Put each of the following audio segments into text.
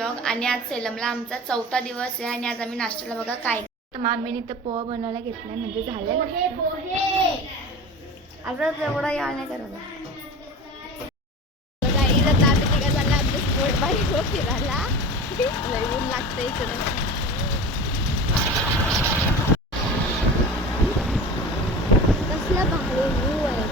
Blog. आणि आज सेलमला आमचा 4था दिवस आहे आणि आज आम्ही नाश्त्याला बघा काय तर मामीने तर पोहा बनवायला घेतलाय म्हणजे झाले पोहे. आता तेवढा याळ नाही करायला फिरायला ऊन लागतं इकडं. कसला भारी व्ह्यू आहे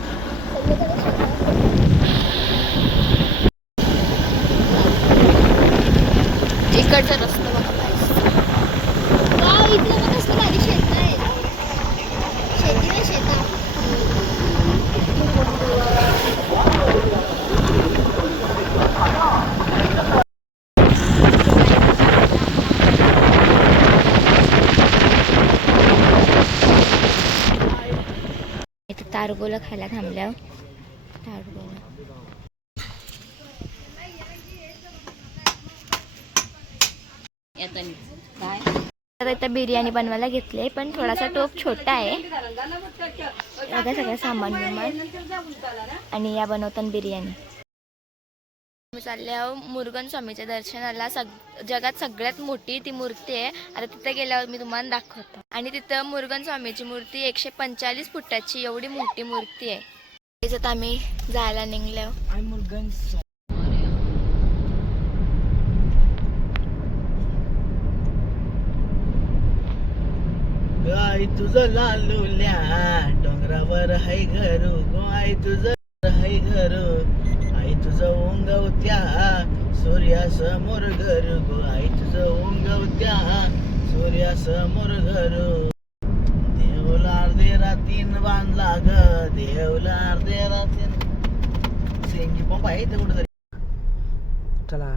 इकडचा रस्ता बघा. इकडे पण कसलं भारी शेत आहे. शेती नाही शेतात इथे तारगोला खायला थांबल्या. तारगोला काय आता इथं बिर्याणी बनवायला घेतली पण थोडासा टोप छोटा आहे. बघा सगळं सामान बिमान. आणि या बनवताना बिर्याणी. मी चालले आहो मुरुगन स्वामीच्या दर्शनाला. जगात सगळ्यात मोठी ती मूर्ती आहे. आता तिथे गेल्यावर मी तुम्हाला दाखवतो. आणि तिथं मुरुगन स्वामीची मूर्ती 145 फुटाची एवढी मोठी मूर्ती आहे. त्याच्यात आम्ही जायला निघलो. आई तुझं लालुल्या डोंगरावर हाय घरू गो. आई तुझं हाय घरू. आई तुझं उंगवत्या सूर्यासमोर घरू गो. आई तुझं उंगवत्या सूर्यासमोर घरू. देवला अर्धे रातीन बांधला ग. देवला अर्धे रातीन. सेंगी पंप आहे इथे कुठेतरी. चला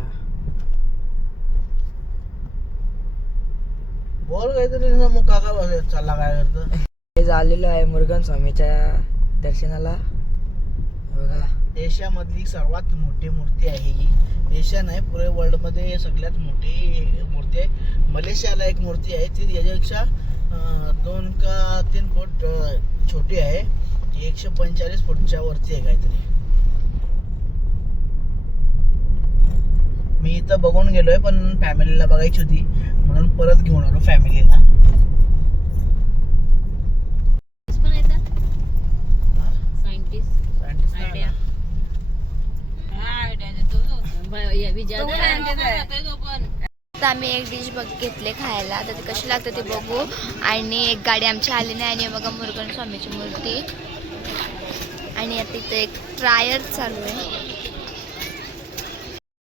बोल काहीतरी मुका का चालला काय करतो. झालेलो आहे मुरुगन स्वामीच्या दर्शनाला. बघा एशियामधली सर्वात मोठी मूर्ती आहे ही. एशिया नाही पुरे वर्ल्ड मध्ये सगळ्यात मोठी मूर्ती आहे. मलेशियाला एक मूर्ती आहे ती याच्यापेक्षा 2 का 3 फूट छोटी आहे. 145 फूटच्या वरती आहे काहीतरी. मी इथं बघून गेलोय पण फॅमिलीला बघायची होती म्हणून परत घेऊन आलो फॅमिलीला. आम्ही एक डिश घेतले खायला. आता ते कशी लागतं ते बघू. आणि एक गाडी आमची आली नाही. आणि बघा मुरुगन स्वामीची मूर्ती. आणि आता इथे एक ट्रायल चालू आहे.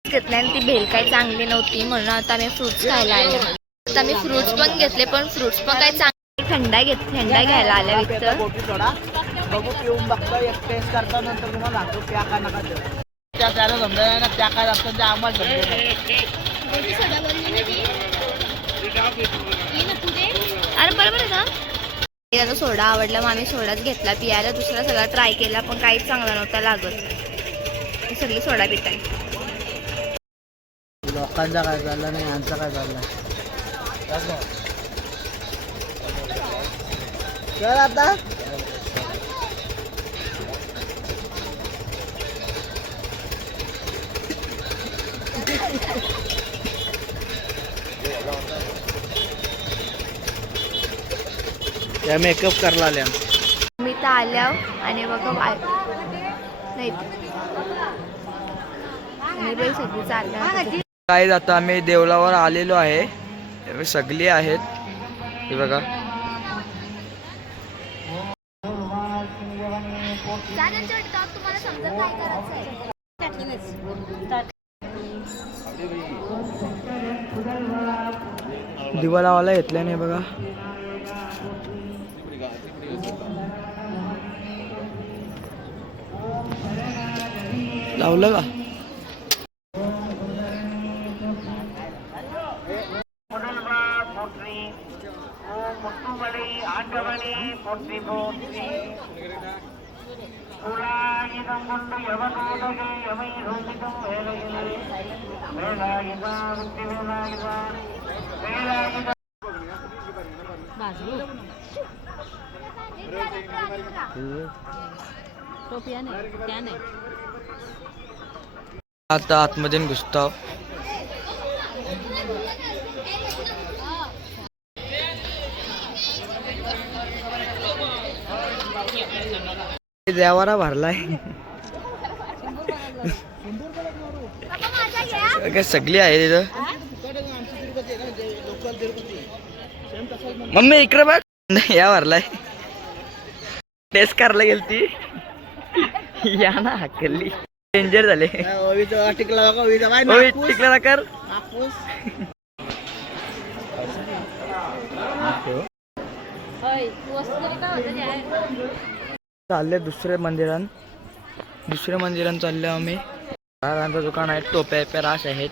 घेतले आणि ती भेल काही चांगली नव्हती म्हणून आता आम्ही फ्रुट्स खायला आले. आता आम्ही फ्रुट्स पण घेतले पण फ्रुट्स पण काही चांगले. थंडा घ्यायला आल्या इथं. बघू पिऊन बघतो एक टेस्ट करता नंतर तुम्हाला दाखवतो त्या का नका त्या काय समजा ना त्या काय असतं ते आम्हाला अरे बरोबर आहे का. त्याचा सोडा आवडला मग आम्ही सोडाच घेतला पियाला. दुसरा सगळा ट्राय केला पण काहीच चांगला नव्हता लागत. सगळी सोडा पिताय. लोकांचा काय चालला नाही आमचा काय चालला. चल आता त्या मेकअप करायला आल्या. मी तर आल्या आणि बघा नाही सगळी चालल्या. काय आता आम्ही देवलावर आलेलो आहे. सगळी आहेत हे बघा. तुम्हाला समजत काय करायचं. दिवा लावायला घेतल्या नाही बघा. लावलं का. आता आतमध्ये घुसतो. देवारा भरलाय काय सगळी आहे तिथं. मम्मी इकडे बघ या भरलाय टेस्ट करायला गेलती या ना हकली डेंजर झाले. टिकला टिकला कर चालले दुसऱ्या मंदिरात चालले आम्ही. रांचा दुकान आहे, टोप्या रास आहेत.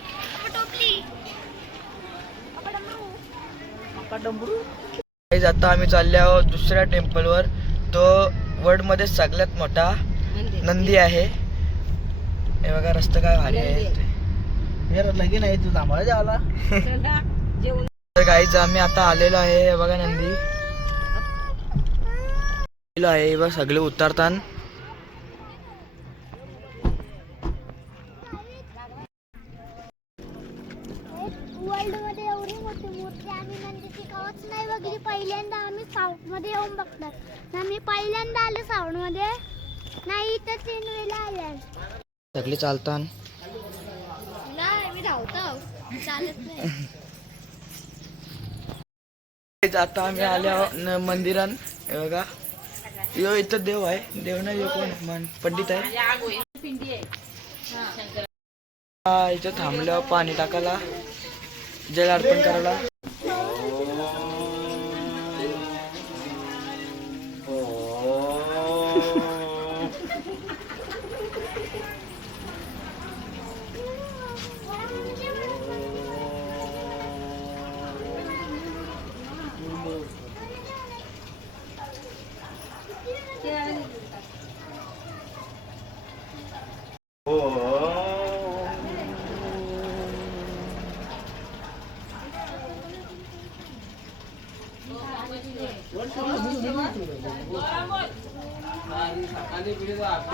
आता आम्ही चालले आहोत दुसऱ्या टेम्पलवर. तो वर्ल्ड मध्ये सगळ्यात मोठा नंदी आहे. हे बघा रस्ता काय भारी आहे. लगीन आहे तू थांबायला जावला. तर गाईच आम्ही आता आलेलो आहे. हे बघा नंदी आहे. बघ सगळे उतरतात. वर्ल्ड मध्ये एवढी मोठी मूर्ती आम्ही नंदीची कवच नाही बघली. पहिल्यांदा आम्ही साऊथ मध्ये येऊन बघतात. आम्ही पहिल्यांदा आलो साऊथ मध्ये नाही तर 3 वेळा आल्या. सगळे चालतात. मी धावतो चालत नाही. आता आम्ही आले मंदिरात. हे बघा यो इथं देव आहे. देव नाही यो कोण पंडित आहे. इथं थांबल्यावर पाणी टाकायला जल अर्पण करायला.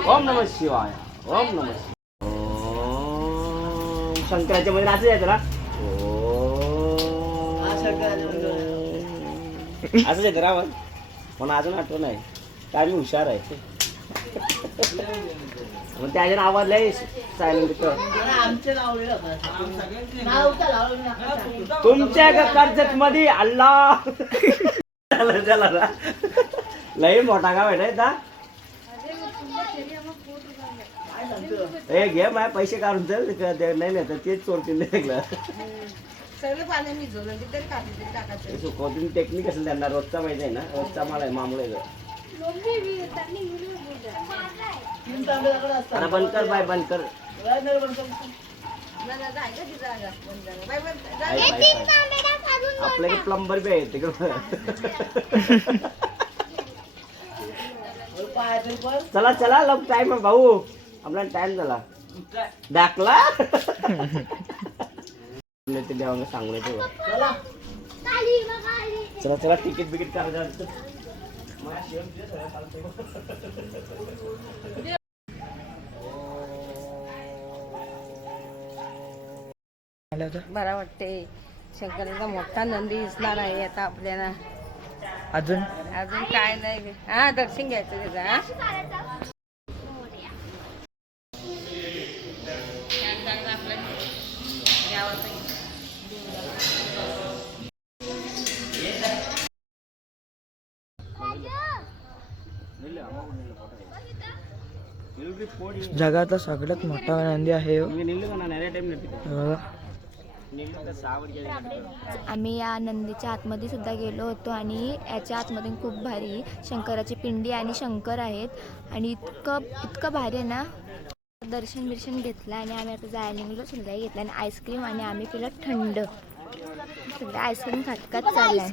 ओम नमः शिवाय. ओम नमः शिवाय. ओम शंकराच्या मंदिर असं जायचं ना. असं जायचं रावण पण अजून आठवण नाही काय मी हुशार आहे. मग त्याच्यानं आवाज लय सायलेंट तुमच्या कर्जत मध्ये अल्लाह लय मोठा गाव आहे ना. ए घे माझे पैसे काढून चल नाही तर तेच चोरतील सुकवतील. टेक्निक असेल त्यांना रोजचा माहिती आहे ना. रोजचा माल आहे मामूळ बंद कर बाय बंद कर. आपल्याकडे प्लंबर बी आहे तिकडं. चला चला लोक टाइम आहे भाऊ. आपला टाइम झाला दाखला. ते देवाला सांगून येतो. चला चला तिकीट बिकीट करायचं. बरं वाटते. शंकराचा मोठा नंदी दिसणार आहे आता आपल्याला. अजून अजून काय नाही. हा दर्शन घ्यायचं त्याचा. जगातला सगळ्यात मोठा नंदी आहे. बघा आम्ही या नंदीच्या आतमध्ये सुद्धा गेलो होतो आणि याच्या आतमध्ये खूप भारी शंकराची पिंडी आणि शंकर आहेत आणि इतकं भारी आहे ना. दर्शन बिर्शन घेतलं आणि आम्ही आता जायला निघलो. संध्याकाळी घेतला आणि आईस्क्रीम आणि आम्ही पिलं थंड. सगळं आईस्क्रीम खात चाललाय.